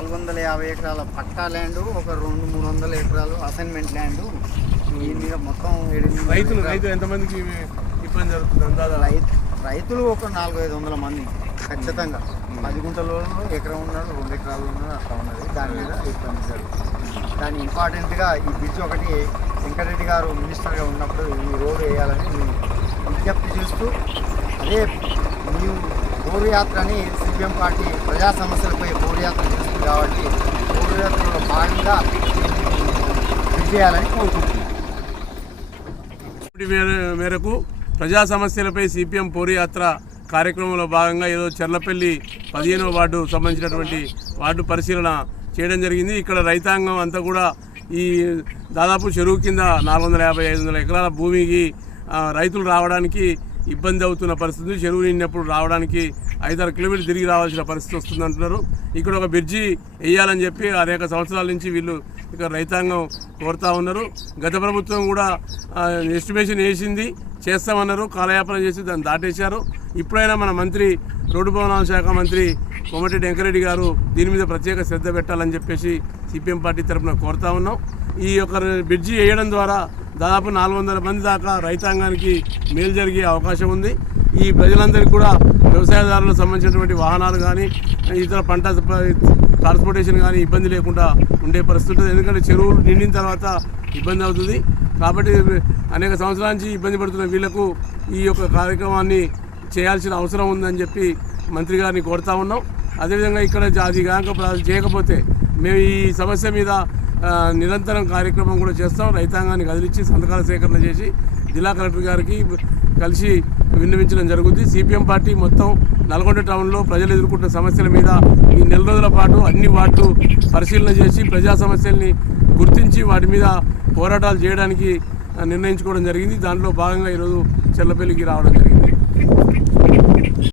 450 ఎకరాల పట్టా ల్యాండ్, ఒక 200-300 ఎకరాలు అసైన్మెంట్ ల్యాండ్. దీని మీద మొత్తం రైతు ఎంతమందికి ఇబ్బంది జరుగుతుంది? రైతులు ఒక 400-500 మంది ఖచ్చితంగా. 10 గుంటలు ఎకరం ఉన్నాడు, 2 ఎకరాలు ఉన్నాడు, అట్లా ఉన్నది. దాని మీద ఇబ్బంది జరుగుతుంది. దాని ఇంపార్టెంట్గా ఈ బ్రిడ్జ్ ఒకటి వెంకటరెడ్డి గారు మినిస్టర్గా ఉన్నప్పుడు ఈ రోడ్డు వేయాలని విజ్ఞప్తి చేస్తూ, అదే మేము బోరు యాత్రని సిపిఎం పార్టీ ప్రజా సమస్యలపై బోరు యాత్ర చేస్తుంది కాబట్టి బోరు యాత్రలో భాగంగా బ్రిడ్జ్ చేయాలని కోరుకుంటున్నాం. మేరకు ప్రజా సమస్యలపై సిపిఎం పోరు యాత్ర కార్యక్రమంలో భాగంగా ఏదో చెర్లపల్లి 15వ వార్డు సంబంధించినటువంటి వార్డు పరిశీలన చేయడం జరిగింది. ఇక్కడ రైతాంగం అంతా కూడా ఈ దాదాపు చెరువు కింద 450-500 ఎకరాల భూమికి రైతులు రావడానికి ఇబ్బంది అవుతున్న పరిస్థితి. చెరువు నిండినప్పుడు రావడానికి 5-6 కిలోమీటర్లు తిరిగి రావాల్సిన పరిస్థితి వస్తుంది అంటున్నారు. ఇక్కడ ఒక బ్రిడ్జి వేయాలని చెప్పి అనేక సంవత్సరాల నుంచి వీళ్ళు ఇక్కడ రైతాంగం కోరుతూ ఉన్నారు. గత ప్రభుత్వం కూడా ఎస్టిమేషన్ వేసింది, చేస్తామన్నారు, కాలయాపన చేసి దాన్ని దాటేశారు. ఇప్పుడైనా మన మంత్రి రోడ్డు భవనాల శాఖ మంత్రి కోమటిరెడ్డి వెంకరెడ్డి గారు దీని మీద ప్రత్యేక శ్రద్ధ పెట్టాలని చెప్పేసి సిపిఎం పార్టీ తరఫున కోరుతా ఉన్నాం. ఈ యొక్క బ్రిడ్జి వేయడం ద్వారా దాదాపు 400 మంది దాకా రైతాంగానికి మేలు జరిగే అవకాశం ఉంది. ఈ ప్రజలందరికీ కూడా వ్యవసాయదారులకు సంబంధించినటువంటి వాహనాలు కానీ ఇతర పంట ట్రాన్స్పోర్టేషన్ కానీ ఇబ్బంది లేకుండా ఉండే పరిస్థితి ఉంటుంది. ఎందుకంటే చెరువులు నిండిన తర్వాత ఇబ్బంది అవుతుంది. కాబట్టి అనేక సంవత్సరాల నుంచి ఇబ్బంది పడుతున్న వీళ్లకు ఈ యొక్క కార్యక్రమాన్ని చేయాల్సిన అవసరం ఉందని చెప్పి మంత్రి గారిని కోరుతా ఉన్నాం. అదేవిధంగా ఇక్కడ అది కాక చేయకపోతే మేము ఈ సమస్య మీద నిరంతరం కార్యక్రమం కూడా చేస్తాం. రైతాంగాన్ని కదిలించి సంతకాల సేకరణ చేసి జిల్లా కలెక్టర్ గారికి కలిసి విన్నవించడం జరుగుతుంది. సిపిఎం పార్టీ మొత్తం నల్గొండ టౌన్లో ప్రజలు ఎదుర్కొంటున్న సమస్యల మీద ఈ నెల రోజుల పాటు అన్ని వార్డులు పరిశీలన చేసి ప్రజా సమస్యల్ని గుర్తించి వాటి మీద పోరాటాలు చేయడానికి నిర్ణయించుకోవడం జరిగింది. దాంట్లో భాగంగా ఈరోజు చెర్లపల్లికి రావడం జరిగింది.